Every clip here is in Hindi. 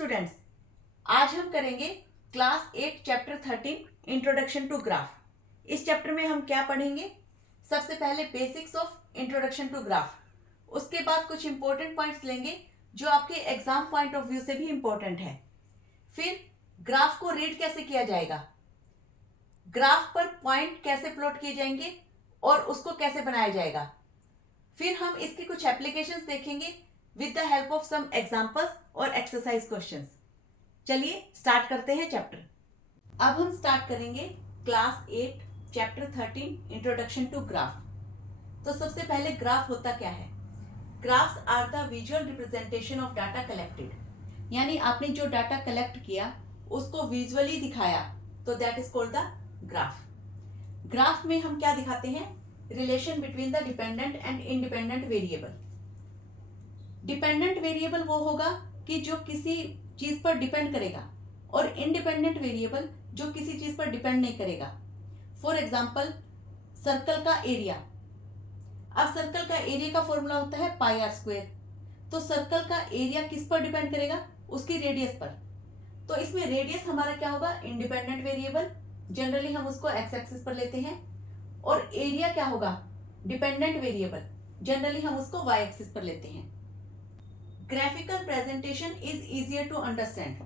स्टूडेंट्स, आज हम करेंगे class 8 chapter 13 introduction to graph. इस चैप्टर में हम क्या पढ़ेंगे? सबसे पहले basics of introduction to graph, उसके बाद कुछ इंपॉर्टेंट पॉइंट्स लेंगे जो आपके एग्जाम पॉइंट ऑफ व्यू से भी इंपॉर्टेंट है। फिर ग्राफ को रीड कैसे किया जाएगा, ग्राफ पर पॉइंट कैसे प्लॉट किए जाएंगे और उसको कैसे बनाया जाएगा। फिर हम इसके कुछ एप्लीकेशंस देखेंगे with the help of some examples और एक्सरसाइज क्वेश्चंस। चलिए स्टार्ट करते हैं चैप्टर। अब हम स्टार्ट करेंगे class 8 chapter 13 introduction to graph. तो सबसे पहले ग्राफ होता क्या है? Graphs are the visual representation of data collected, यानी आपने जो डाटा कलेक्ट किया उसको विजुअली दिखाया, तो that is called the graph. Graph में हम क्या दिखाते हैं? Relation between the dependent and independent variable. Dependent variable वो होगा कि जो किसी चीज पर डिपेंड करेगा, और इंडिपेंडेंट वेरिएबल जो किसी चीज पर डिपेंड नहीं करेगा। फॉर एग्जाम्पल, सर्कल का एरिया। अब सर्कल का एरिया का फॉर्मूला होता है पाई आर स्क्वायर। तो सर्कल का एरिया किस पर डिपेंड करेगा? उसकी रेडियस पर। तो इसमें रेडियस हमारा क्या होगा? इंडिपेंडेंट वेरिएबल, जनरली हम उसको एक्स एक्सिस पर लेते हैं। और एरिया क्या होगा? डिपेंडेंट वेरिएबल, जनरली हम उसको वाई एक्सिस पर लेते हैं। Graphical presentation is easier to understand.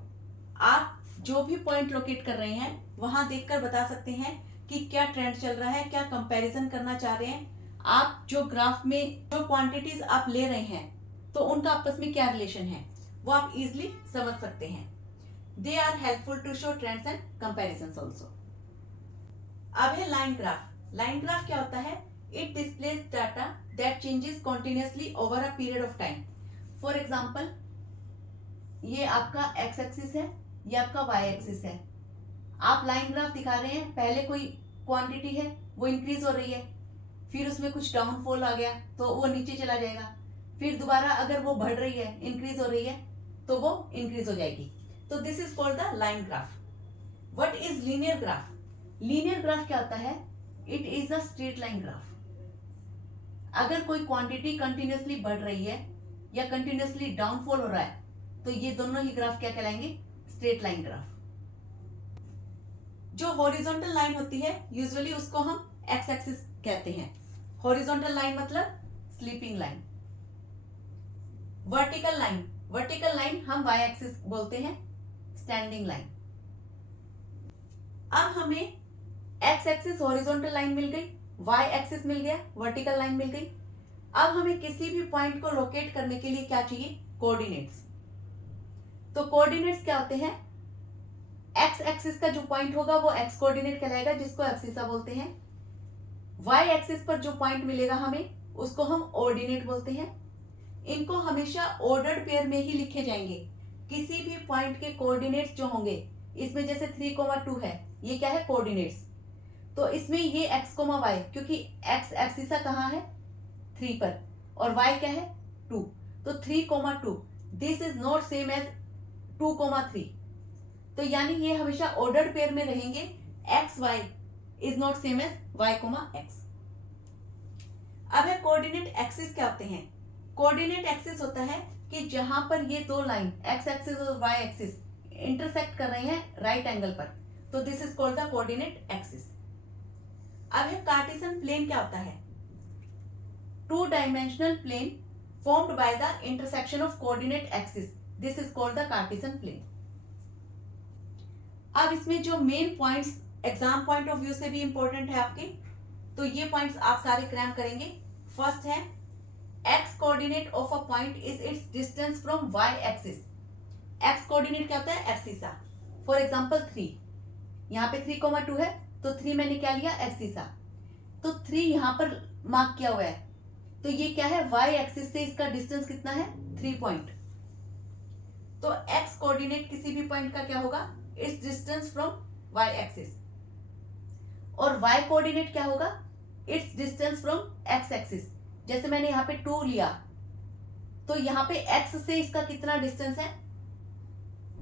आप जो भी पॉइंट लोकेट कर रहे हैं वहां देखकर बता सकते हैं कि क्या ट्रेंड चल रहा है, क्या कंपैरिजन करना चाह रहे हैं। आप जो ग्राफ में जो क्वांटिटीज आप ले रहे हैं तो उनका आपस में क्या रिलेशन है वो आप इजिली समझ सकते हैं। They are helpful to show trends and comparisons also. अब है लाइन ग्राफ। लाइन ग्राफ क्या होता है? It displays data that changes continuously over a period of time. For example, ये आपका एक्स एक्सिस है, ये आपका वाई एक्सिस है। आप लाइन ग्राफ दिखा रहे हैं, पहले कोई क्वांटिटी है वो इंक्रीज हो रही है, फिर उसमें कुछ डाउनफॉल आ गया तो वो नीचे चला जाएगा, फिर दोबारा अगर वो बढ़ रही है, इंक्रीज हो रही है, तो वो इंक्रीज हो जाएगी। तो this is called the line graph. What is linear graph? Linear graph क्या होता है? It is a straight line graph. अगर कोई क्वांटिटी कंटिन्यूसली बढ़ रही है या कंटिन्यूसली डाउनफॉल हो रहा है तो ये दोनों ही ग्राफ क्या कहलाएंगे? Straight line graph. जो हॉरिजॉन्टल लाइन होती है यूजुअली उसको हम एक्स एक्सिस कहते हैं। हॉरिजॉन्टल लाइन मतलब स्लीपिंग लाइन। वर्टिकल लाइन हम वाई एक्सिस बोलते हैं, स्टैंडिंग लाइन। अब हमें एक्स एक्सिस हॉरिजॉन्टल लाइन मिल गई, वाई एक्सिस मिल गया, वर्टिकल लाइन मिल गई। अब हमें किसी भी पॉइंट को लोकेट करने के लिए क्या चाहिए? कोऑर्डिनेट्स। तो कोऑर्डिनेट्स क्या होते हैं? एक्स एक्सिस का जो पॉइंट होगा वो एक्स कोऑर्डिनेट कहलाएगा, जिसको एब्सिसा बोलते हैं। वाई एक्सिस पर जो पॉइंट मिलेगा हमें उसको हम ऑर्डिनेट बोलते हैं। इनको हमेशा ऑर्डर्ड पेयर में ही लिखे जाएंगे। किसी भी पॉइंट के कोऑर्डिनेट्स जो होंगे, इसमें जैसे 3,2 है, ये क्या है? कोऑर्डिनेट्स। तो इसमें ये x, y, क्योंकि x एब्सिसा कहाँ है? 3 पर, और y क्या है? 2। तो 3,2 this is not same as 2,3। तो यानी ये हमेशा ऑर्डर्ड पेयर में रहेंगे। x y is not same as y, x। अब है कोऑर्डिनेट एक्सिस क्या होते हैं? कोऑर्डिनेट एक्सिस होता है कि जहां पर ये दो लाइन x एक्सिस और y एक्सिस इंटरसेक्ट कर रहे हैं राइट एंगल पर, तो this is called the coordinate axis. अब है कार्टेशियन प्लेन क्या होता है? 2 dimensional plane formed by the intersection of coordinate axis. This is called the Cartesian plane. अब इसमें जो main points exam point of view से भी इंपॉर्टेंट है आपके, तो ये पॉइंट्स आप सारे क्रैम करेंगे। फर्स्ट है x coordinate of a point is it's distance from y axis. x coordinate क्या होता है? एब्सिसा। फॉर एग्जांपल 3, यहाँ पे 3,2 है तो 3 मैंने क्या लिया? एब्सिसा। तो 3 यहाँ पर मार्क किया हुआ है, तो ये क्या है? y एक्सिस से इसका डिस्टेंस कितना है? 3 पॉइंट। तो x कोऑर्डिनेट किसी भी पॉइंट का क्या होगा? It's distance from y axis. और y कोऑर्डिनेट क्या होगा? It's distance from x axis. जैसे मैंने यहाँ पे 2 लिया, तो यहाँ पे x से इसका कितना डिस्टेंस है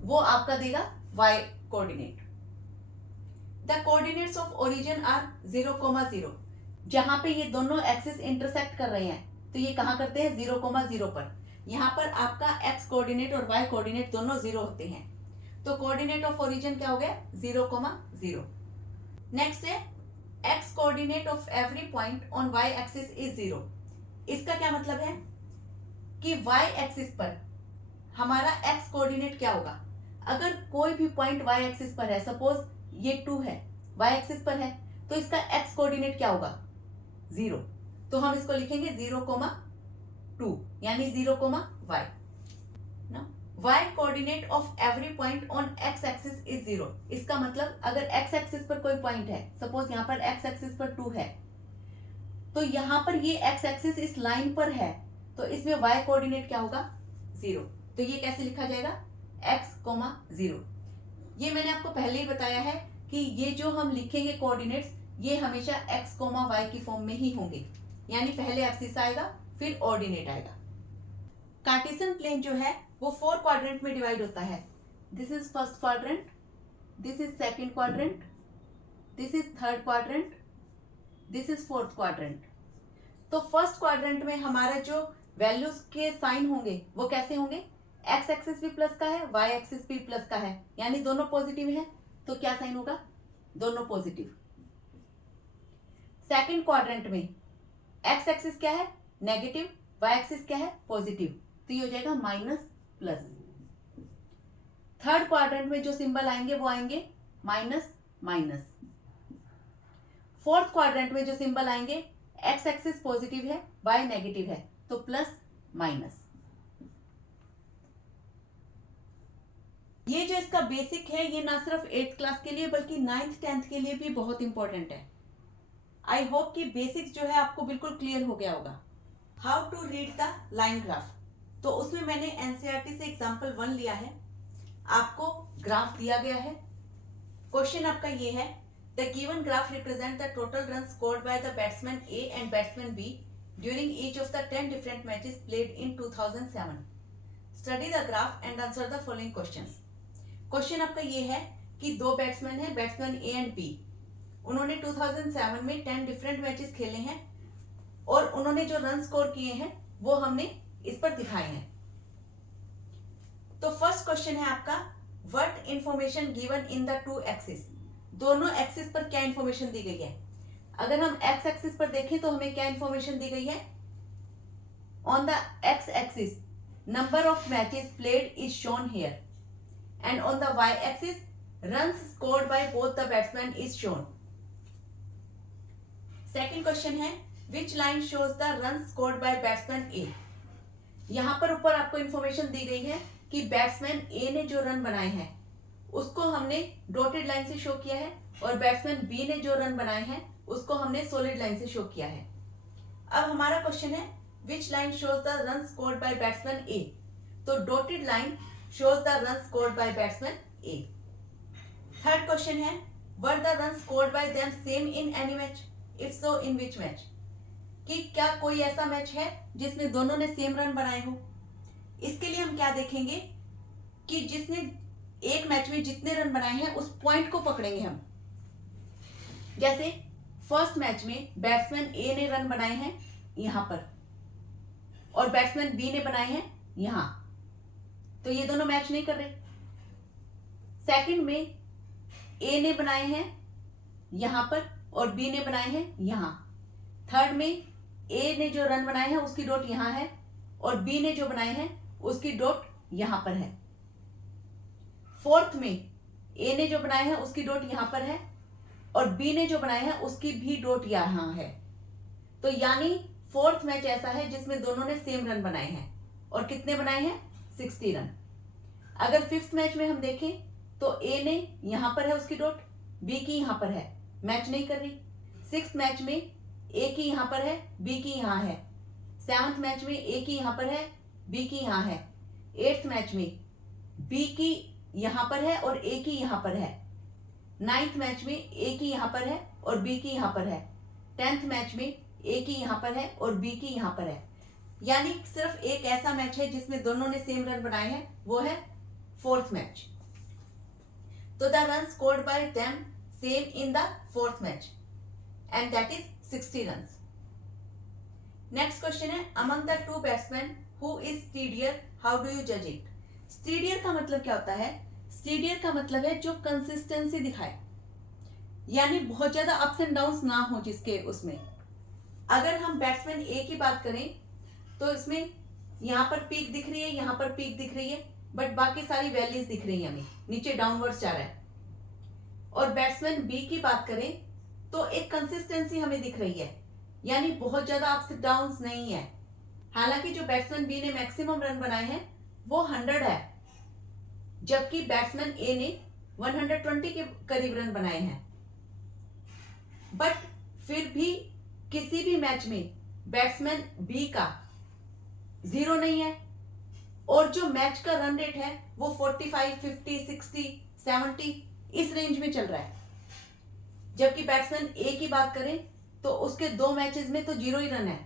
वो आपका देगा y coordinate. The coordinates of origin are 0,0। जहां पे ये दोनों एक्सिस इंटरसेक्ट कर रहे हैं तो ये कहां करते हैं? 0,0 पर। यहाँ पर आपका x कोऑर्डिनेट और y कोऑर्डिनेट दोनों 0 होते हैं, तो कोऑर्डिनेट ऑफ ओरिजिन क्या हो गया 0,0। नेक्स्ट है x coordinate of every point on y axis is 0। इसका क्या मतलब है कि y एक्सिस पर हमारा x कोऑर्डिनेट क्या होगा। अगर कोई भी पॉइंट y एक्सिस पर है, सपोज ये 2 है, y एक्सिस पर है, तो इसका x कोऑर्डिनेट क्या होगा 0। तो हम इसको लिखेंगे 0,2 यानी 0,y ना। y coordinate of every point on x axis is 0। इसका मतलब अगर x एक्सिस पर कोई पॉइंट है, सपोज यहाँ पर x एक्सिस पर 2 है, तो यहाँ पर ये x एक्सिस इस लाइन पर है, तो इसमें y कोऑर्डिनेट क्या होगा 0। तो ये कैसे लिखा जाएगा x, 0। ये मैंने आपको पहले ही बताया है कि ये जो हम लिखेंगे कोऑर्डिनेट्स, ये हमेशा x, y की फॉर्म में ही होंगे, यानी पहले एक्सिस आएगा फिर ऑर्डिनेट आएगा। कार्टेशियन प्लेन जो है वो 4 क्वाड्रेंट में डिवाइड होता है। This is first quadrant, this is second quadrant, this is third quadrant, this is fourth quadrant. तो फर्स्ट क्वाड्रेंट में हमारा जो वैल्यूज के साइन होंगे वो कैसे होंगे, x एक्सिस भी प्लस का है, y एक्सिस भी प्लस का है, यानी दोनों पॉजिटिव है, तो क्या साइन होगा दोनों पॉजिटिव। सेकंड क्वाड्रेंट में x एक्सिस क्या है नेगेटिव, y एक्सिस क्या है पॉजिटिव, तो ये हो जाएगा माइनस प्लस। थर्ड क्वाड्रेंट में जो सिंबल आएंगे वो आएंगे माइनस माइनस। फोर्थ क्वाड्रेंट में जो सिंबल आएंगे, x एक्सिस पॉजिटिव है, y नेगेटिव है, तो प्लस माइनस। ये जो इसका बेसिक है ये ना सिर्फ 8th क्लास के लिए बल्कि 9th 10th के लिए भी बहुत इंपॉर्टेंट है। आई होप कि बेसिक्स जो है आपको बिल्कुल क्लियर हो गया होगा। How to read the line graph, तो उसमें मैंने एनसीईआरटी से एग्जांपल 1 लिया है। आपको ग्राफ दिया गया है, क्वेश्चन आपका ये है, the given graph represent the total run scored by the batsman A and batsman B during each of the 10 different matches played in 2007। Study the graph and answer the following questions. Question आपका ये है कि दो बैट्समैन है, बैट्समैन ए एंड बी, उन्होंने 2007 में 10 डिफरेंट मैचेस खेले हैं और उन्होंने जो रन स्कोर किए हैं वो हमने इस पर दिखाए हैं। तो फर्स्ट क्वेश्चन है आपका, what information given in the two axis. दोनों एक्सिस पर क्या इंफॉर्मेशन दी गई है। अगर हम एक्स एक्सिस पर देखें तो हमें क्या इंफॉर्मेशन दी गई है, on the x axis number of matches played is shown here and on the Y axis runs scored by both the batsman is shown. Second question है, which line shows the run scored by batsman A. यहां पर ऊपर आपको इंफॉर्मेशन दी गई है कि बैट्समैन ए ने जो रन बनाए हैं उसको हमने डॉटेड लाइन से शो किया है और बैट्समैन बी ने जो रन बनाए हैं उसको हमने सॉलिड लाइन से शो किया है। अब हमारा क्वेश्चन है, which line shows the run scored by batsman A. तो dotted line shows the run scored by batsman A. Third question है, were the run scored by them same in any match, if so in which match. कि क्या कोई ऐसा मैच है जिसमें दोनों ने सेम रन बनाए हो। इसके लिए हम क्या देखेंगे कि जिसने एक मैच में जितने रन बनाए हैं उस पॉइंट को पकड़ेंगे हम। जैसे फर्स्ट मैच में बैट्समैन ए ने रन बनाए हैं यहां पर और बैट्समैन बी ने बनाए हैं यहां, तो ये दोनों मैच नहीं कर रहे। सेकंड में ए ने बनाए हैं यहां पर और बी ने बनाए हैं यहां। थर्ड में ए ने जो रन बनाए हैं उसकी डॉट यहां है और बी ने जो बनाए हैं उसकी डॉट यहां पर है। फोर्थ में ए ने जो बनाए हैं उसकी डॉट यहां पर है और बी ने जो बनाए हैं उसकी भी डॉट यहां है। तो यानी फोर्थ मैच ऐसा है जिसमें दोनों ने सेम रन बनाए हैं और कितने बनाए हैं 60 रन। अगर फिफ्थ मैच में हम देखें तो ए ने यहां पर है उसकी डॉट, बी की यहां पर है, मैच नहीं कर रही। सिक्स्थ मैच में ए की यहां पर है, बी की यहां है। सेवंथ मैच में ए की यहां पर है, बी की यहां है। एट्थ मैच में बी की यहां पर है और ए की यहां पर है। नाइन्थ मैच में ए की यहां पर है और बी की यहां पर है। 10th मैच में ए की यहां पर है और बी की यहां पर है। यानी सिर्फ एक ऐसा मैच है जिसमें दोनों ने सेम रन बनाए हैं, वो है फोर्थ मैच। तो the run scored by them same in the fourth match and that is 60 run. Next question है, among the two batsman who is steadier, how do you जज इट? स्टीडियर का मतलब क्या होता है? स्टीडियर का मतलब है जो कंसिस्टेंसी दिखाए, यानी बहुत ज्यादा अप्स एंड डाउन्स ना हो जिसके उसमें। अगर हम बैट्समैन ए की बात करें तो इसमें यहाँ पर पीक दिख रही है, यहाँ पर पीक दिख रही है, बट बाकी सारी वैल्यूज दिख रही है, हमें नीचे डाउनवर्ड्स जा रहा है। और बैट्समैन बी की बात करें तो एक कंसिस्टेंसी हमें दिख रही है, यानी बहुत ज्यादा अप्स डाउन्स नहीं है। हालांकि जो बैट्समैन बी ने मैक्सिमम रन बनाए हैं वो 100 है, जबकि बैट्समैन ए ने 120 के करीब रन बनाए हैं। बट फिर भी किसी भी मैच में बैट्समैन बी का 0 नहीं है, और जो मैच का रन रेट है वो 45, 50, 60, 70 इस रेंज में चल रहा है। जबकि बैट्समैन ए की बात करें तो उसके 2 मैचेस में तो 0 ही रन है,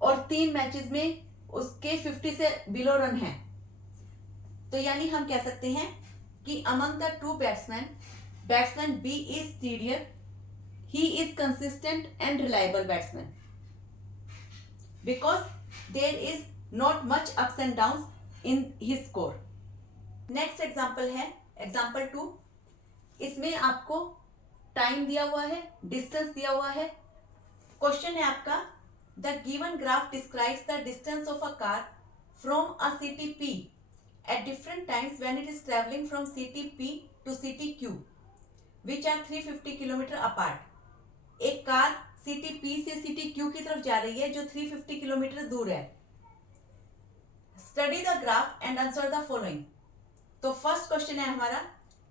और 3 मैचेस में उसके 50 से बिलो रन है। तो यानी हम कह सकते हैं कि among the two batsman B is steadier, he is consistent and reliable batsman because there is not much ups and downs in his score. Next example है एग्जाम्पल 2। इसमें आपको टाइम दिया हुआ है, डिस्टेंस दिया हुआ है। क्वेश्चन है आपका, the given graph describes the distance of a car from a city P at different times when it is travelling from city P to city Q which are 350 kilometre apart. एक कार सिटी पी से सिटी क्यू की तरफ जा रही है जो 350 किलोमीटर दूर है। Study the graph and answer the following. तो फर्स्ट क्वेश्चन है हमारा,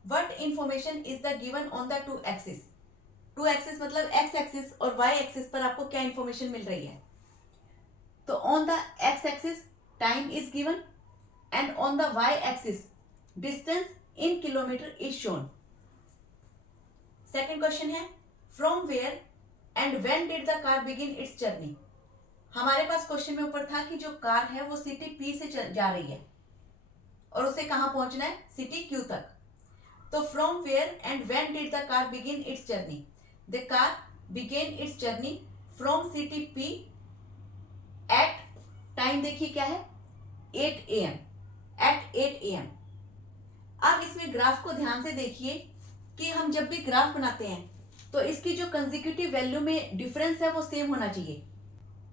what information is the given on the two axis. Two axis मतलब एक्स एक्सिस और वाई एक्सिस पर आपको क्या इंफॉर्मेशन मिल रही है। तो on the x axis time is given and on the Y axis distance in kilometre is shown. Second question है, from where and when did the car begin its journey. हमारे पास क्वेश्चन में ऊपर था कि जो कार है वो सिटी पी से जा रही है और उसे कहां पहुंचना है, सिटी क्यू तक। तो from where and when did the car begin its journey. The car began its journey from city P at, time देखिए क्या है, 8 AM, एट 8 AM। अब इसमें ग्राफ को ध्यान से देखिए कि हम जब भी ग्राफ बनाते हैं तो इसकी जो कंसेक्यूटिव वैल्यू में डिफरेंस है वो सेम होना चाहिए।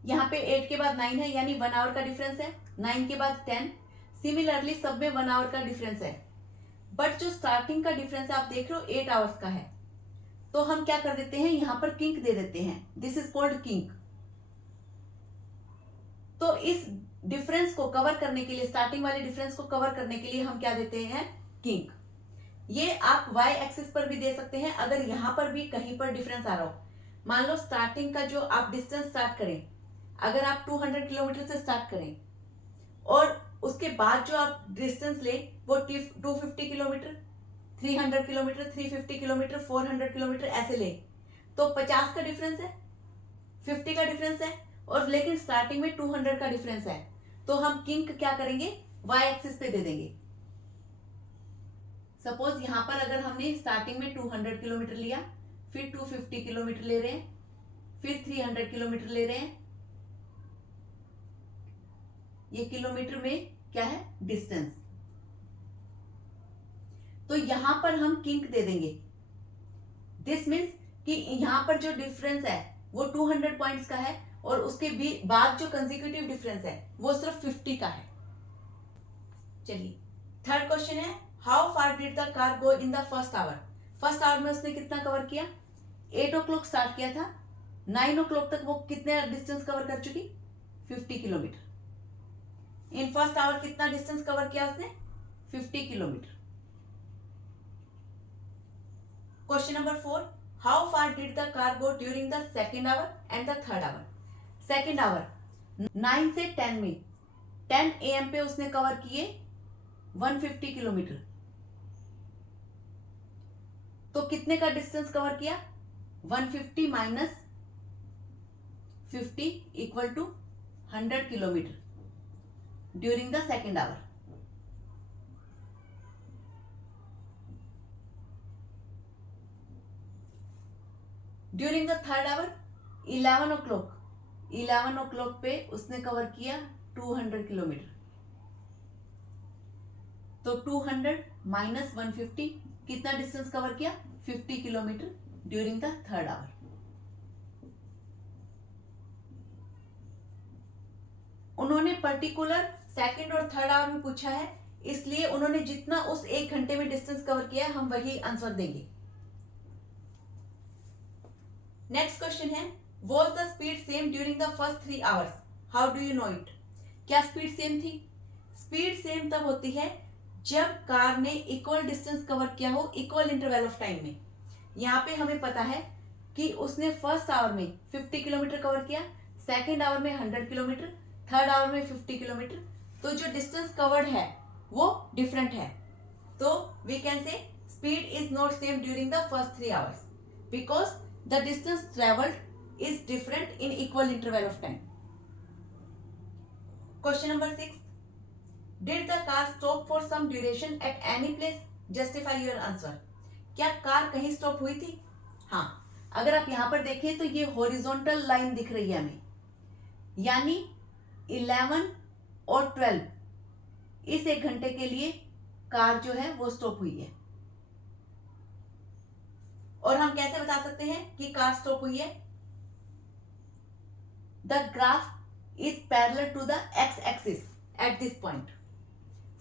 यहाँ पे 8 के बाद 9 है, यानी 1 आवर का डिफरेंस है, 9 के बाद 10। सिमिलरली सब में 1 आवर का डिफरेंस है, बट जो स्टार्टिंग का डिफरेंस आप देख रहे हो 8 आवर्स का है। तो हम क्या कर देते हैं, यहाँ पर किंक दे देते हैं, दिस इज कॉल्ड किंक। तो इस डिफरेंस को कवर करने के लिए, स्टार्टिंग वाले डिफरेंस को कवर करने के लिए हम क्या देते हैं, किंक। ये आप y एक्सिस पर भी दे सकते हैं अगर यहां पर भी कहीं पर डिफरेंस आ रहा हो। मान लो स्टार्टिंग का जो आप डिस्टेंस स्टार्ट करें, अगर आप 200 किलोमीटर से स्टार्ट करें और उसके बाद जो आप डिस्टेंस ले वो 250 किलोमीटर, 300 किलोमीटर, 350 किलोमीटर, 400 किलोमीटर ऐसे ले, तो 50 का डिफरेंस है, 50 का डिफरेंस है, और लेकिन स्टार्टिंग में 200 का डिफरेंस है। तो हम किंक क्या करेंगे, y एक्सिस पे दे देंगे। सपोज यहां पर अगर हमने स्टार्टिंग में 200 किलोमीटर लिया, फिर 250 किलोमीटर ले रहे हैं, फिर 300 किलोमीटर ले रहे हैं, ये किलोमीटर में क्या है, डिस्टेंस। तो यहां पर हम किंक दे देंगे। दिस मीन्स कि यहां पर जो डिफरेंस है वो 200 पॉइंट्स का है और उसके बाद जो कंसेक्यूटिव डिफरेंस है वो सिर्फ 50 का है। चलिए थर्ड क्वेश्चन है, how far did the car go in the first hour. First hour में उसने कितना कवर किया, 8 o'clock स्टार्ट किया था, 9 o'clock तक वो कितने डिस्टेंस कवर कर चुकी, 50 किलोमीटर। इन फर्स्ट आवर कितना डिस्टेंस कवर किया उसने, 50 kilometre. Question number 4, how far did the car go during the second hour and the third hour. Second hour 9 से 10 में, 10 AM पे उसने कवर किए 150 किलोमीटर। तो कितने का डिस्टेंस कवर किया, 150 minus 50 equal to 100 kilometre during the second hour. During the third hour 11 o'clock पे उसने कवर किया 200 किलोमीटर। तो 200 माइनस 150 कितना डिस्टेंस कवर किया? 50 kilometre during the third hour. उन्होंने पर्टिकुलर सेकंड और थर्ड आवर में पूछा है, इसलिए उन्होंने जितना उस 1 घंटे में डिस्टेंस कवर किया है हम वही आंसर देंगे। नेक्स्ट क्वेश्चन है, was the speed same during the first 3 hours? How do you know it? क्या स्पीड सेम थी? स्पीड सेम तब होती है जब कार ने इक्वल डिस्टेंस कवर किया हो इक्वल इंटरवल ऑफ टाइम में। यहाँ पे हमें पता है कि उसने फर्स्ट आवर में 50 किलोमीटर कवर किया, सेकेंड आवर में 100 किलोमीटर, थर्ड आवर में 50 किलोमीटर। तो जो डिस्टेंस कवर्ड है वो डिफरेंट है। तो we can say speed is not same during the first 3 hours because the distance travelled is different in equal interval of time. Question number 6, did the car stop for some duration at any place? Justify your answer. क्या कार कहीं स्टॉप हुई थी? हाँ, अगर आप यहां पर देखें तो ये हॉरिजॉन्टल लाइन दिख रही है हमें, यानी 11 और 12 इस 1 घंटे के लिए कार जो है वो स्टॉप हुई है। और हम कैसे बता सकते हैं कि कार स्टॉप हुई है? The graph is parallel to the x axis at this point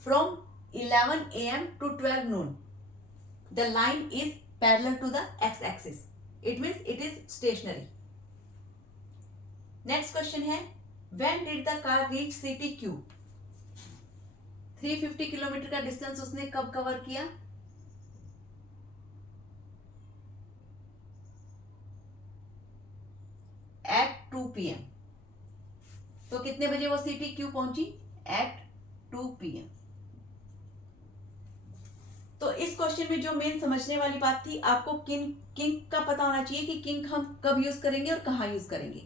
from 11 a.m. to 12 noon. The line is parallel to the x-axis. It means it is stationary. Next question है, when did the car reach city Q? 350 kilometre का डिस्टेंस उसने कब कवर किया? At 2 PM. तो कितने बजे वो सिटी क्यू पहुंची? At 2 PM. तो इस क्वेश्चन में जो मेन समझने वाली बात थी, आपको किंक का पता होना चाहिए कि किंक हम कब यूज करेंगे और कहाँ यूज करेंगे।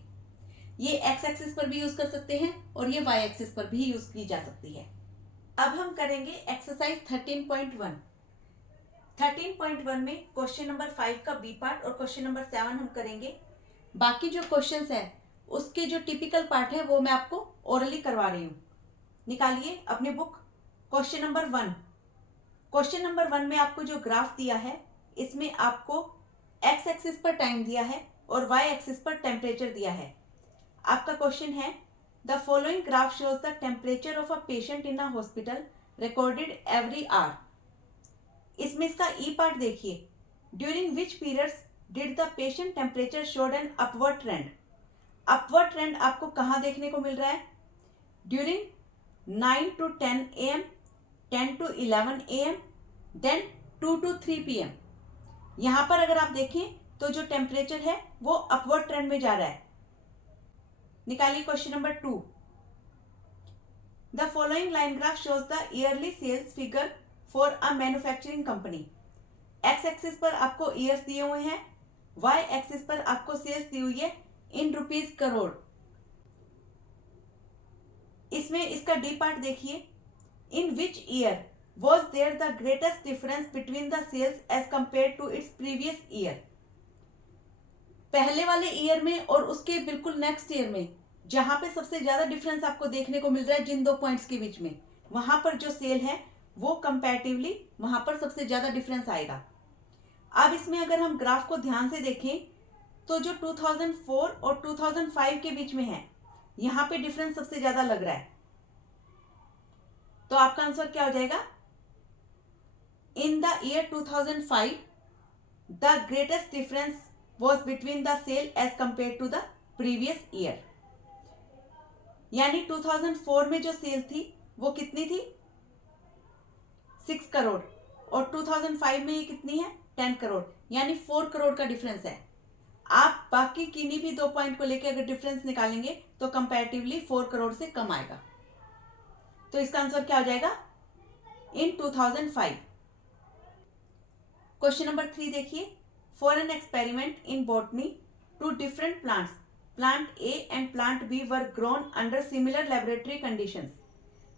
ये एक्स एक्सिस पर भी यूज कर सकते हैं और ये वाई एक्सिस पर भी यूज की जा सकती है। अब हम करेंगे एक्सरसाइज 13.1। 13.1 में क्वेश्चन नंबर 5 का बी पार्ट और क्वेश्चन नंबर 7 हम करेंगे। बाकी जो क्वेश्चंस है उसके जो टिपिकल पार्ट है वो मैं आपको ओरली करवा रही हूँ। निकालिए अपनी book. Question number 1। Question number 1 में आपको जो ग्राफ दिया है इसमें आपको एक्स एक्सिस पर टाइम दिया है और वाई एक्सिस पर टेम्परेचर दिया है। आपका क्वेश्चन है, the following graph shows the temperature of a patient in a hospital recorded every hour. इसमें इसका ई पार्ट देखिए, during which periods did the patient temperature showed an upward trend. Upward trend आपको कहाँ देखने को मिल रहा है? During 9 to 10 AM, 10 to 11 AM, then 2 to 3 PM। यहां पर अगर आप देखें तो जो टेम्परेचर है वो अपवर्ड ट्रेंड में जा रहा है। निकालिए question number 2। The following line graph shows the yearly sales figure for a manufacturing company. X axis पर आपको ईयर्स दिए हुए हैं, वाई एक्सिस पर आपको सेल्स दी हुई है इन रुपीज करोड़। इसमें इसका डी पार्ट देखिए, in which year was there the greatest difference between the sales as compared to its previous year? पहले वाले ईयर में और उसके बिल्कुल नेक्स्ट ईयर में जहां पे सबसे ज्यादा डिफरेंस आपको देखने को मिल रहा है जिन दो पॉइंट्स के बीच में, वहां पर जो सेल है वो कंपैरेटिवली वहां पर सबसे ज्यादा डिफरेंस आएगा। अब इसमें अगर हम ग्राफ को ध्यान से देखें तो जो 2004 और 2005 के बीच में है यहां पे डिफरेंस सबसे ज्यादा लग रहा है। तो आपका आंसर क्या हो जाएगा? In the year 2005 the greatest difference was between the sale as compare to the previous year. यानी 2004 में जो सेल थी वो कितनी थी? 6 करोड़ और 2005 में ये कितनी है? 10 करोड़, यानी 4 करोड़ का डिफरेंस है। आप बाकी किन्हीं भी दो पॉइंट को लेकर अगर डिफरेंस निकालेंगे तो कंपैरेटिवली 4 करोड़ से कम आएगा। तो इसका आंसर क्या हो जाएगा? इन 2005। क्वेश्चन नंबर 3 देखिए, for an experiment in botany two different plants, plant A and plant B were grown under similar laboratory conditions.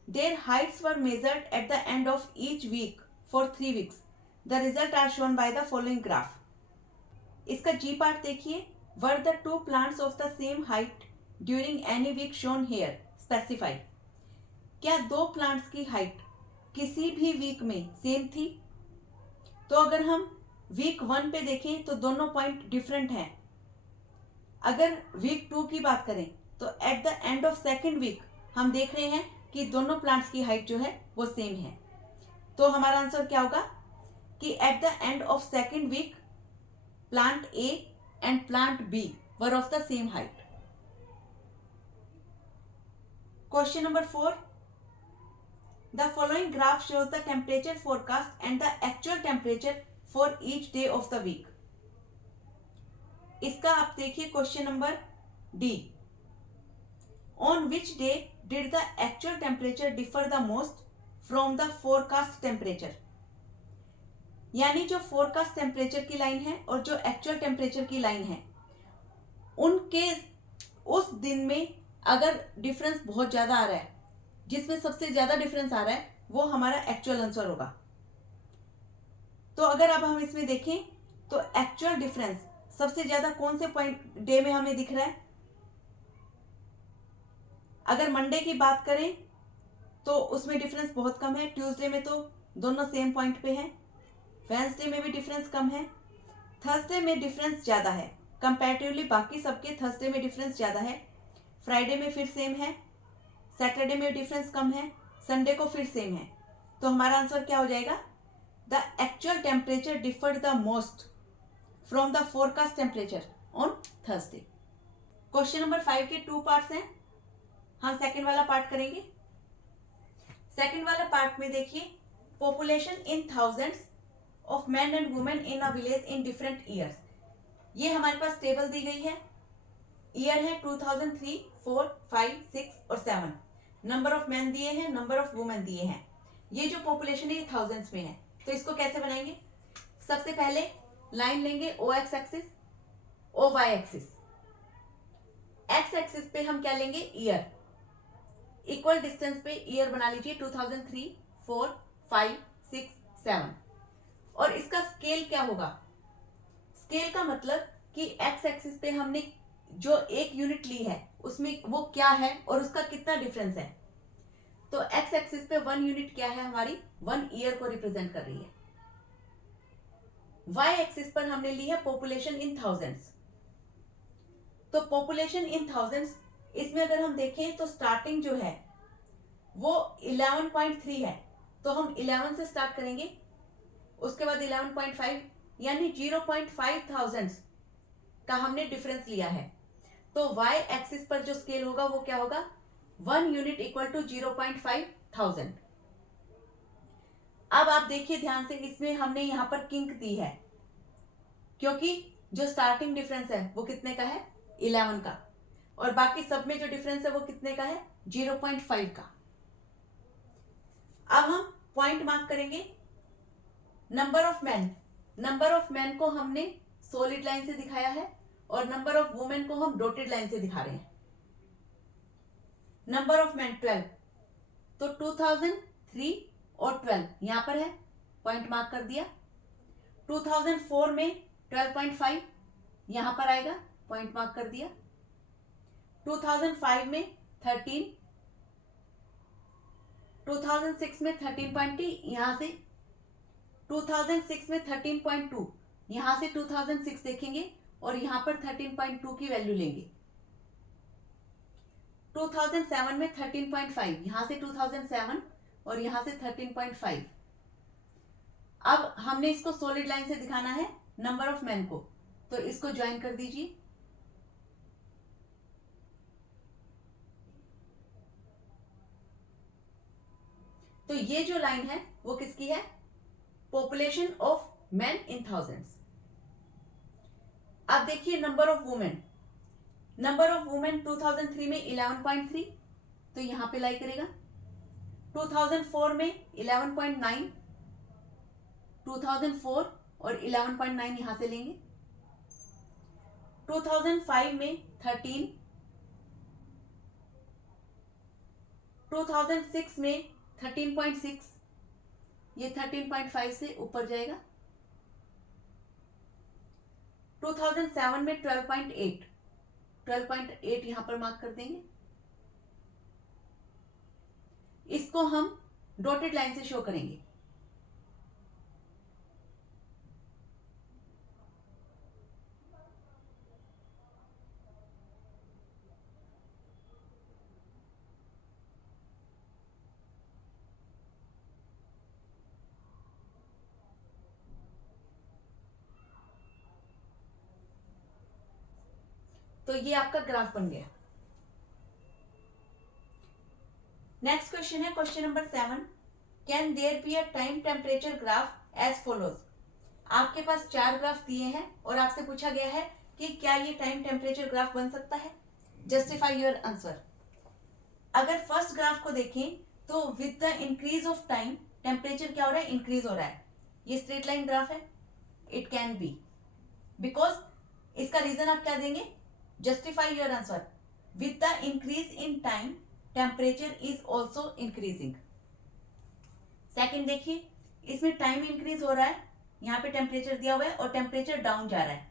Their heights were measured at the end of each week for 3 weeks. The result are shown by the following graph. इसका जी पार्ट देखिए, were the two plants of the same height during any week shown here, specify. क्या दो प्लांट्स की हाइट किसी भी वीक में सेम थी? तो अगर हम वीक 1 पे देखें तो दोनों पॉइंट डिफरेंट हैं। अगर वीक 2 की बात करें तो at the end of second week हम देख रहे हैं कि दोनों प्लांट्स की हाइट जो है वो सेम है। तो हमारा आंसर क्या होगा कि at the end of second week plant A and plant B were of the same height. Question number 4, the following graph shows the temperature forecast and the actual temperature for each day of the week. इसका आप देखिए question number D, on which day did the actual temperature differ the most from the forecast temperature. यानी जो फोरकास्ट टेम्परेचर की लाइन है और जो एक्चुअल टेम्परेचर की लाइन है उनके उस दिन में अगर डिफरेंस बहुत ज्यादा आ रहा है, जिसमें सबसे ज्यादा डिफरेंस आ रहा है वो हमारा एक्चुअल आंसर होगा। तो अगर अब हम इसमें देखें तो एक्चुअल डिफरेंस सबसे ज्यादा कौन से पॉइंट डे में हमें दिख रहा है? अगर मंडे की बात करें तो उसमें डिफरेंस बहुत कम है, ट्यूसडे में तो दोनों सेम पॉइंट पे हैं, वेंसडे में भी डिफरेंस कम है, थर्सडे में डिफरेंस ज्यादा है कंपैरेटिवली बाकी सबके, थर्सडे में डिफरेंस ज्यादा है, फ्राइडे में फिर सेम है, सैटरडे में डिफरेंस कम है, संडे को फिर सेम है। तो हमारा आंसर क्या हो जाएगा? The actual temperature deferred the most from the forecast temperature on Thursday. Question number 5 के 2 पार्ट्स हैं, हम सेकंड वाला पार्ट करेंगे। सेकंड वाला पार्ट में देखिए, population in thousands of man and women in a village in different years. ये हमारे पास टेबल दी गई है, ईयर है 2003, 4, 5, 6 और 7, नंबर ऑफ मैन दिए हैं, नंबर ऑफ वुमेन दिए हैं। ये जो पॉपुलेशन है ये थाउजेंड्स में है। तो इसको कैसे बनाएंगे? सबसे पहले लाइन लेंगे O X axis, O Y axis. X axis पे हम क्या लेंगे? ईयर। इक्वल डिस्टेंस पे ईयर बना लीजिए 2003, 4, 5, 6, 7। और इसका स्केल क्या होगा? स्केल का मतलब कि एक्स एक्सिस पे हमने जो एक यूनिट ली है उसमें वो क्या है और उसका कितना डिफरेंस है। तो एक्स एक्सिस पे 1 यूनिट क्या है? हमारी 1 ईयर को रिप्रेजेंट कर रही है। वाई एक्सिस पर हमने ली है पॉपुलेशन इन थाउजेंड्स। तो पॉपुलेशन इन थाउजेंड्स, इसमें अगर हम देखें तो स्टार्टिंग जो है वो 11.3 है, तो हम 11 से स्टार्ट करेंगे, उसके बाद 11.5 यानी 0.5 थाउजेंड्स का हमने डिफरेंस लिया है। तो वाई एक्सिस पर जो स्केल होगा वो क्या होगा? 1 यूनिट इक्वल टू 0.5 थाउजेंड। अब आप देखिए ध्यान से, इसमें हमने यहां पर किंक दी है क्योंकि जो स्टार्टिंग डिफरेंस है वो कितने का है? 11 का, और बाकी सब में जो डिफरेंस है वो कितने का है? 0.5 का। अब हम पॉइंट मार्क करेंगे। Number of man, number of man को हमने सॉलिड लाइन से दिखाया है और नंबर ऑफ वुमेन को हम डॉटेड लाइन से दिखा रहे हैं। नंबर ऑफ मैन 12, तो 2003 और 12 यहां पर है, पॉइंट मार्क कर दिया। 2004 में 12.5 यहां पर आएगा, पॉइंट मार्क कर दिया। 2005 में 13, 2006 में 13.2 यहां से, 2006 में 13.2 यहां से 2006 देखेंगे और यहां पर 13.2 की वैल्यू लेंगे। 2007 में 13.5 यहां से 2007 और यहां से 13.5। अब हमने इसको सॉलिड लाइन से दिखाना है नंबर ऑफ मैन को, तो इसको ज्वाइन कर दीजिए। तो ये जो लाइन है वो किसकी है? Population of man in thousands. अब देखिए number of women, number of women 2003 में 11.3, तो यहां पे लाई करेगा। 2004 में 11.9, 2004 और 11.9 यहां से लेंगे। 2005 में 13, 2006 में 13.6, ये 13.5 से ऊपर जाएगा। 2007 में 12.8, 12.8 यहां पर मार्क कर देंगे। इसको हम डॉटेड लाइन से शो करेंगे। तो ये आपका ग्राफ बन गया। नेक्स्ट क्वेश्चन है question number 7। Can there be a time temperature graph as follows. आपके पास 4 ग्राफ दिए हैं और आपसे पूछा गया है कि क्या ये टाइम टेम्परेचर ग्राफ बन सकता है। Justify your answer. अगर फर्स्ट ग्राफ को देखें तो with the increase of time temperature क्या हो रहा है, इंक्रीज हो रहा है। ये स्ट्रेट लाइन ग्राफ है, इट कैन बी, बिकॉज इसका रीजन आप क्या देंगे, justify your answer. With the increase in time temperature is also increasing. Second देखिए, इसमें टाइम इंक्रीज हो रहा है, यहाँ पे टेम्परेचर दिया हुआ है और टेम्परेचर डाउन जा रहा है,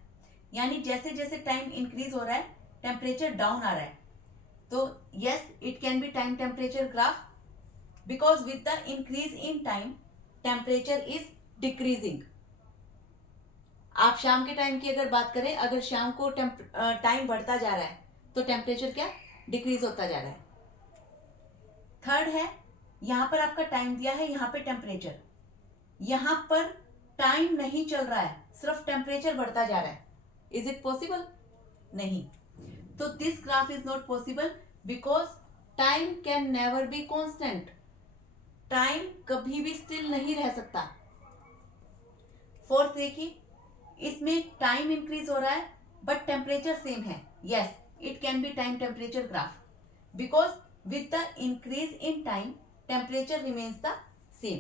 यानी जैसे जैसे टाइम इंक्रीज हो रहा है टेम्परेचर डाउन आ रहा है। तो yes, it can be time temperature graph, because with the increase in time temperature is decreasing. आप शाम के टाइम की अगर बात करें, अगर शाम को टाइम बढ़ता जा रहा है तो टेम्परेचर क्या, डिक्रीज होता जा रहा है। थर्ड है, यहां पर आपका टाइम दिया है, यहां पे टेम्परेचर, यहां पर टाइम नहीं चल रहा है, सिर्फ टेम्परेचर बढ़ता जा रहा है। Is it possible? नहीं। तो this graph is not possible because time can never be constant. Time कभी भी स्टिल नहीं रह सकता। फोर्थ देखिए, इसमें टाइम इंक्रीज हो रहा है बट टेम्परेचर सेम है। Yes, it can be time temperature graph because with the increase in time temperature remains the same.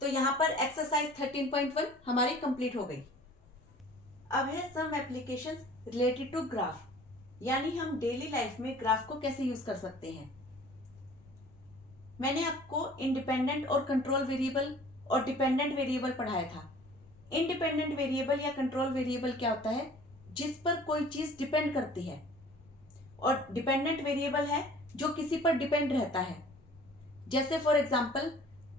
तो यहां पर एक्सरसाइज 13.1 हमारी कंप्लीट हो गई। अब है some applications related to graph, यानी हम डेली लाइफ में ग्राफ को कैसे यूज कर सकते हैं। मैंने आपको इंडिपेंडेंट और कंट्रोल वेरिएबल और डिपेंडेंट वेरिएबल पढ़ाया था। इंडिपेंडेंट वेरिएबल या कंट्रोल वेरिएबल क्या होता है, जिस पर कोई चीज डिपेंड करती है, और डिपेंडेंट वेरिएबल है जो किसी पर डिपेंड रहता है। जैसे फॉर एग्जांपल,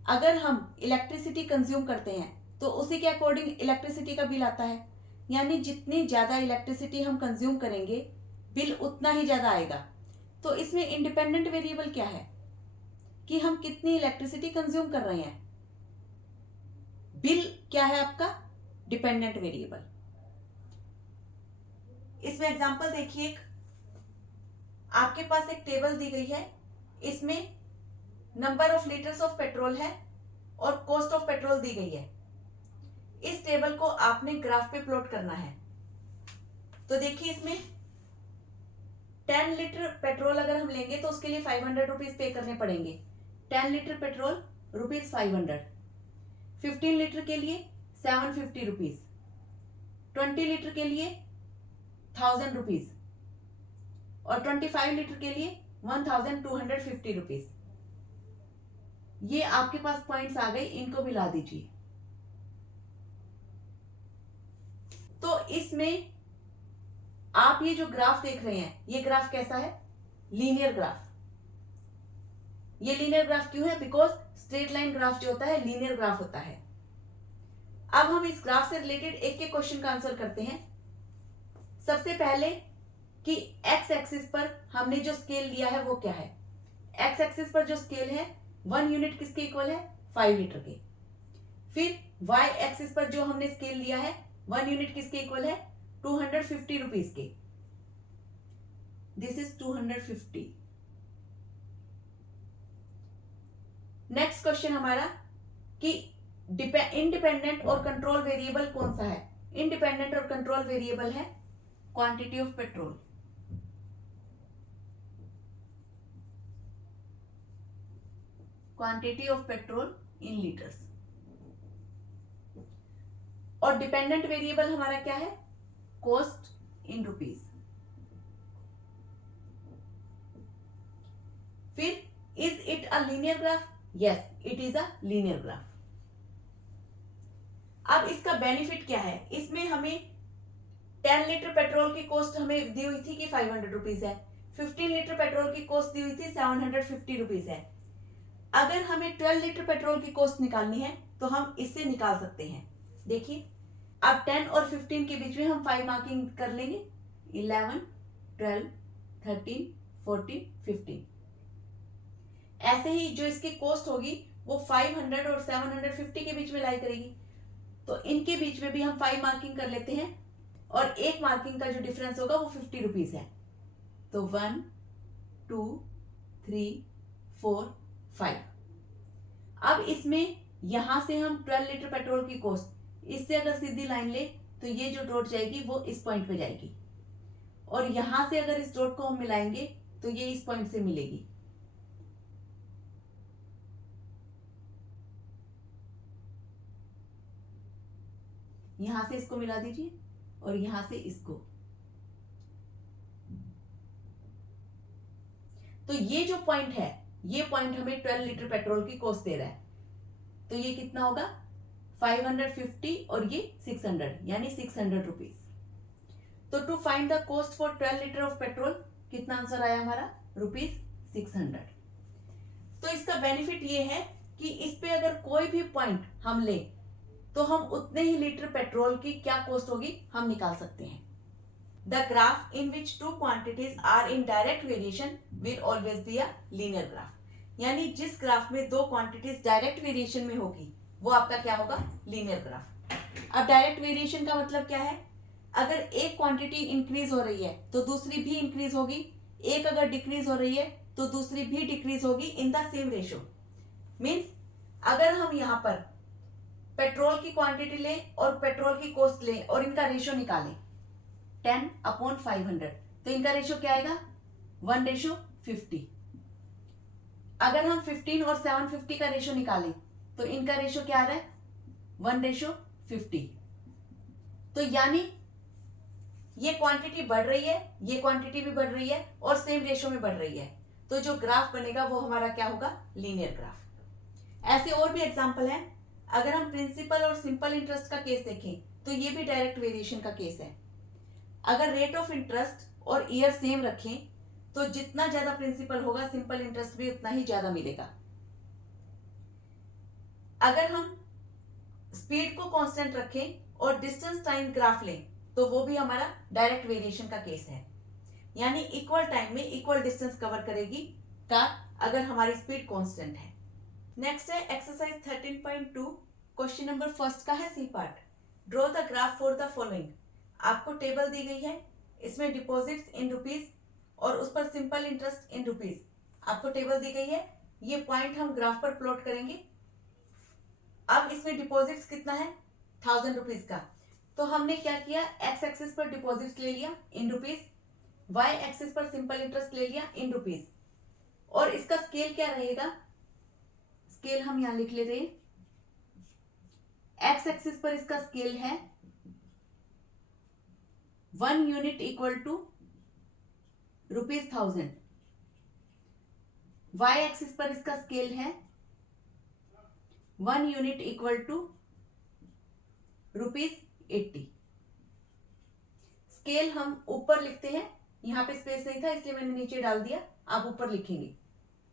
अगर हम इलेक्ट्रिसिटी कंज्यूम करते हैं तो उसी के अकॉर्डिंग इलेक्ट्रिसिटी का बिल आता है, यानी जितनी ज्यादा इलेक्ट्रिसिटी हम कंज्यूम करेंगे बिल उतना ही ज्यादा आएगा। तो इसमें इंडिपेंडेंट वेरिएबल क्या है कि हम कितनी इलेक्ट्रिसिटी कंज्यूम कर रहे हैं। बिल क्या है आपका, डिपेंडेंट वेरिएबल। इसमें एग्जांपल देखिए, आपके पास एक टेबल दी गई है, इसमें number of litres of petrol है और कॉस्ट ऑफ पेट्रोल दी गई है। इस टेबल को आपने ग्राफ पे प्लॉट करना है। तो देखिए, इसमें 10 लीटर पेट्रोल अगर हम लेंगे तो उसके लिए 500 रुपीज पे करने पड़ेंगे। 10 लीटर पेट्रोल रुपीज 500। 15 लीटर के लिए 750 रुपीज, 20 लीटर के लिए 1000 रुपीज और 25 लीटर के लिए 1250 रुपीज। ये आपके पास पॉइंट्स आ गए, इनको मिला दीजिए। तो इसमें आप ये जो ग्राफ देख रहे हैं, ये ग्राफ कैसा है, लीनियर ग्राफ। ये लीनियर ग्राफ क्यों है, बिकॉज स्ट्रेट लाइन ग्राफ जो होता है लीनियर ग्राफ होता है। अब हम इस ग्राफ से रिलेटेड एक एक क्वेश्चन का आंसर करते हैं। सबसे पहले कि एक्स एक्सिस पर हमने जो स्केल लिया है वो क्या है। एक्स एक्सिस पर जो स्केल है 1 यूनिट किसके इक्वल है, 5 लीटर के। फिर वाई एक्सिस पर जो हमने स्केल लिया है 1 यूनिट किसके इक्वल है, 250 रुपीज के। This is 250। नेक्स्ट क्वेश्चन हमारा कि इंडिपेंडेंट और कंट्रोल वेरिएबल कौन सा है। इंडिपेंडेंट और कंट्रोल वेरिएबल है quantity of petrol. Quantity of petrol in litres. और डिपेंडेंट वेरिएबल हमारा क्या है, कॉस्ट इन रुपीज। फिर is it a linear graph, yes it is a linear graph. अब इसका बेनिफिट क्या है, इसमें हमें 10 लीटर पेट्रोल की कॉस्ट हमें दी हुई थी कि 500 रुपीज है, 15 लीटर पेट्रोल की कॉस्ट दी हुई थी 750 रुपीज है। अगर हमें 12 लीटर पेट्रोल की कॉस्ट निकालनी है तो हम इससे निकाल सकते हैं। देखिए, अब 10 और 15 के बीच में हम 5 मार्किंग कर लेंगे, 11, 12, 13, 14, 15। ऐसे ही जो इसकी कॉस्ट होगी वो 500 और 750 के बीच में लाई करेगी, तो इनके बीच में भी हम 5 मार्किंग कर लेते हैं, और एक मार्किंग का जो डिफरेंस होगा वो 50 रुपीज है। तो 1, 2, 3, 4, 5। अब इसमें यहां से हम 12 लीटर पेट्रोल की कॉस्ट, इससे अगर सीधी लाइन ले तो ये जो डॉट जाएगी वो इस पॉइंट पे जाएगी, और यहां से अगर इस डॉट को हम मिलाएंगे तो ये इस पॉइंट से मिलेगी। यहां से इसको मिला दीजिए और यहां से इसको। तो ये जो पॉइंट है, ये पॉइंट हमें 12 लीटर पेट्रोल की कॉस्ट दे रहा है। तो ये कितना होगा, 550 और ये 600, यानी 600 रुपीज। तो to find the cost for 12 litre of petrol कितना आंसर आया हमारा, ₹600। तो इसका बेनिफिट ये है कि इस पे अगर कोई भी पॉइंट हम ले तो हम उतने ही लीटर पेट्रोल की क्या कॉस्ट होगी हम निकाल सकते हैं। The graph in which two quantities are in direct variation will always be a linear graph. यानी जिस ग्राफ में दो क्वांटिटीज डायरेक्ट वेरिएशन में होगी वो आपका क्या होगा, लीनियर ग्राफ। अब डायरेक्ट वेरिएशन का मतलब क्या है, अगर एक क्वांटिटी इंक्रीज हो रही है तो दूसरी भी इंक्रीज होगी, एक अगर डिक्रीज हो रही है तो दूसरी भी डिक्रीज होगी in the same ratio. Means अगर हम यहाँ पर पेट्रोल की क्वांटिटी लें और पेट्रोल की कॉस्ट लें और इनका रेशियो निकालें 10/500, तो इनका रेशियो क्या आएगा, 1:50। अगर हम 15 और 750 का रेशियो निकालें तो इनका रेशियो क्या आ रहा है, 1:50। तो यानी ये क्वांटिटी बढ़ रही है, ये क्वांटिटी भी बढ़ रही है और सेम रेशियो में बढ़ रही है, तो जो ग्राफ बनेगा वो हमारा क्या होगा, लीनियर ग्राफ। ऐसे और भी एग्जांपल हैं। अगर हम प्रिंसिपल और सिंपल इंटरेस्ट का केस देखें तो ये भी डायरेक्ट वेरिएशन का केस है। अगर रेट ऑफ इंटरेस्ट और ईयर सेम रखें तो जितना ज्यादा प्रिंसिपल होगा सिंपल इंटरेस्ट भी उतना ही ज्यादा मिलेगा। अगर हम स्पीड को कांस्टेंट रखें और डिस्टेंस टाइम ग्राफ लें तो वो भी हमारा डायरेक्ट वेरिएशन का केस है। यानी इक्वल टाइम में इक्वल डिस्टेंस कवर करेगी कार अगर हमारी स्पीड कांस्टेंट है। नेक्स्ट है एक्सरसाइज 13.2, क्वेश्चन नंबर फर्स्ट का है C part. Draw the graph for the following. आपको टेबल दी गई है, इसमें डिपॉजिट्स इन रुपीज और उस पर सिंपल इंटरेस्ट इन रुपीज आपको टेबल दी गई है। ये पॉइंट हम ग्राफ पर प्लॉट करेंगे। अब इसमें डिपॉजिट्स कितना है, 1000 रुपीज का। तो हमने क्या किया, एक्स एक्सिस पर डिपॉजिट्स ले लिया इन रुपीज, वाई एक्सिस पर सिंपल इंटरेस्ट ले लिया इन रुपीज, और इसका स्केल क्या रहेगा, स्केल हम यहां लिख लेते हैं। एक्स एक्सिस पर इसका स्केल है 1 unit equal to ₹1000। Y axis पर इसका स्केल है 1 यूनिट इक्वल टू ₹80। स्केल हम ऊपर लिखते हैं, यहां पे स्पेस नहीं था इसलिए मैंने नीचे डाल दिया, आप ऊपर लिखेंगे।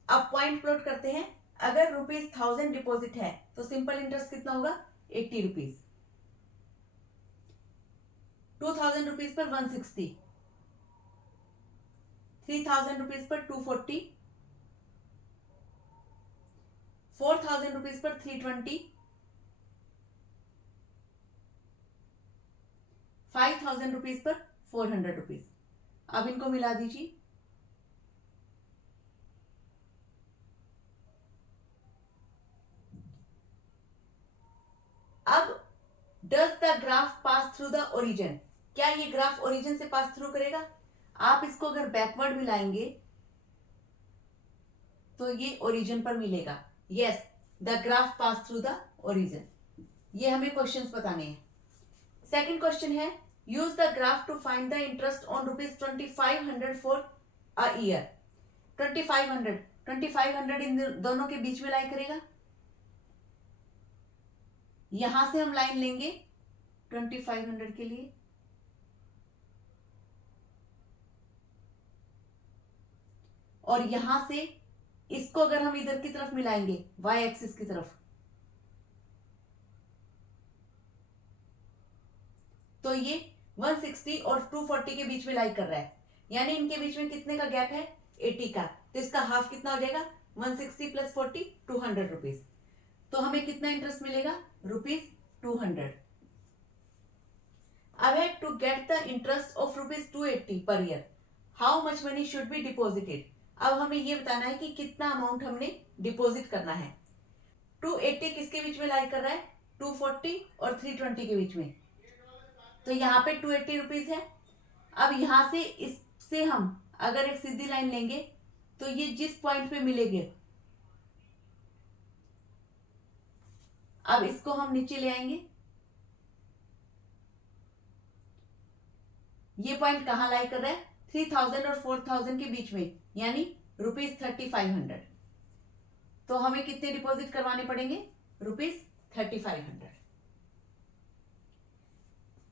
अब पॉइंट प्लॉट करते हैं। अगर ₹1000 डिपॉजिट है तो सिंपल इंटरेस्ट कितना होगा, 80 rupees. 2000 rupees per 160, 3000 rupees per 240, 4000 rupees per 320, 5000 rupees per 400 rupees. अब इनको मिला दीजिए। अब does the graph pass through the origin, क्या ये ग्राफ ओरिजिन से पास थ्रू करेगा। आप इसको अगर बैकवर्ड मिलाएंगे तो ये ओरिजिन पर मिलेगा। Yes, the graph pass through the origin. ये हमें क्वेश्चंस बताने हैं। सेकंड क्वेश्चन है, use the graph to find the interest on ₹2500 for a year. 2500 इन दोनों के बीच में लाई करेगा। यहां से हम लाइन लेंगे 2500 के लिए, और यहां से इसको अगर हम इधर की तरफ मिलाएंगे y एक्सिस की तरफ, तो ये 160 और 240 के बीच में लाई कर रहा है, यानी इनके बीच में कितने का गैप है, 80 का। तो इसका हाफ कितना हो जाएगा, 160 प्लस 40 200 रुपीज। तो हमें कितना इंटरेस्ट मिलेगा, ₹200। अब है to get the interest of ₹280 per year how much money should be deposited. अब हमें ये बताना है कि कितना अमाउंट हमने डिपॉजिट करना है। 280 किसके बीच में लाई कर रहा है, 240 और 320 के बीच में। तो यहाँ पे 280 रुपीज है। अब यहां से इससे हम अगर एक सीधी लाइन लेंगे तो ये जिस पॉइंट पे मिलेंगे, अब इसको हम नीचे ले आएंगे। ये पॉइंट कहां लाई कर रहा है, 3000 और 4000 के बीच में, यानी ₹3500। तो हमें कितने डिपॉजिट करवाने पड़ेंगे, ₹3500।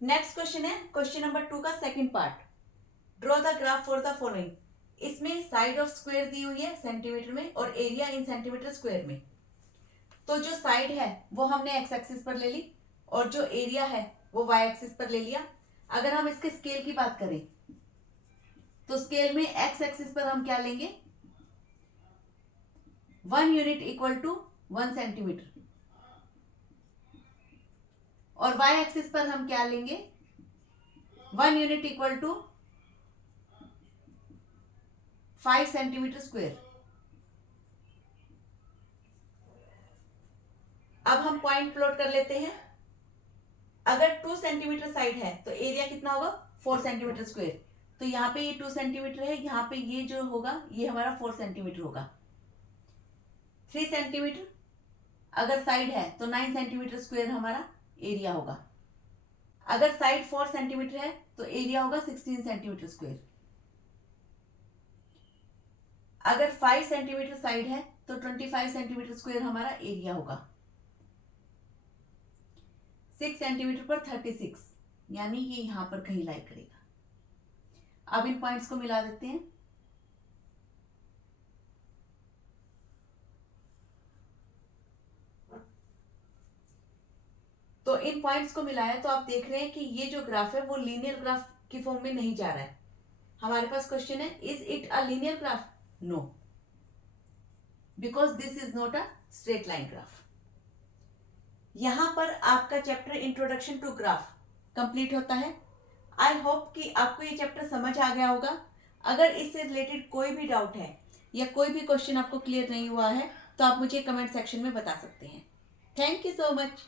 नेक्स्ट क्वेश्चन है क्वेश्चन नंबर 2 का second part. Draw the graph for the following. इसमें साइड ऑफ स्क्वायर दी हुई है सेंटीमीटर में और एरिया इन सेंटीमीटर स्क्वायर में। तो जो साइड है वो हमने एक्स एक्सिस पर ले ली और जो एरिया है वो वाई एक्सिस पर ले लिया। अगर हम इसके स्केल की बात करें तो स्केल में एक्स एक्सिस पर हम क्या लेंगे, 1 यूनिट इक्वल टू 1 सेंटीमीटर, और वाई एक्सिस पर हम क्या लेंगे, 1 unit equal to 5 centimetre square. अब हम पॉइंट प्लॉट कर लेते हैं। अगर 2 सेंटीमीटर साइड है तो एरिया कितना होगा, 4 सेंटीमीटर स्क्वायर। तो यहाँ पे ये 2 सेंटीमीटर है, यहाँ पे ये जो होगा ये हमारा 4 सेंटीमीटर होगा। 3 सेंटीमीटर अगर साइड है तो 9 सेंटीमीटर स्क्वायर हमारा एरिया होगा। अगर साइड 4 सेंटीमीटर है तो एरिया होगा 16 सेंटीमीटर स्क्वायर। अगर 5 सेंटीमीटर साइड है तो 25 सेंटीमीटर स्क्वायर हमारा एरिया होगा। 6 सेंटीमीटर पर 36, यानी ये यहां पर कहीं लाई करेगा। अब इन पॉइंट्स को मिला देते हैं। तो इन पॉइंट्स को मिलाया तो आप देख रहे हैं कि ये जो ग्राफ है वो लीनियर ग्राफ की फॉर्म में नहीं जा रहा है। हमारे पास क्वेश्चन है, is it a linear graph, no, because this is not a straight line graph. यहां पर आपका chapter introduction to graph complete होता है। आई होप कि आपको ये चैप्टर समझ आ गया होगा। अगर इससे रिलेटेड कोई भी डाउट है या कोई भी क्वेश्चन आपको क्लियर नहीं हुआ है तो आप मुझे कमेंट सेक्शन में बता सकते हैं। Thank you so much.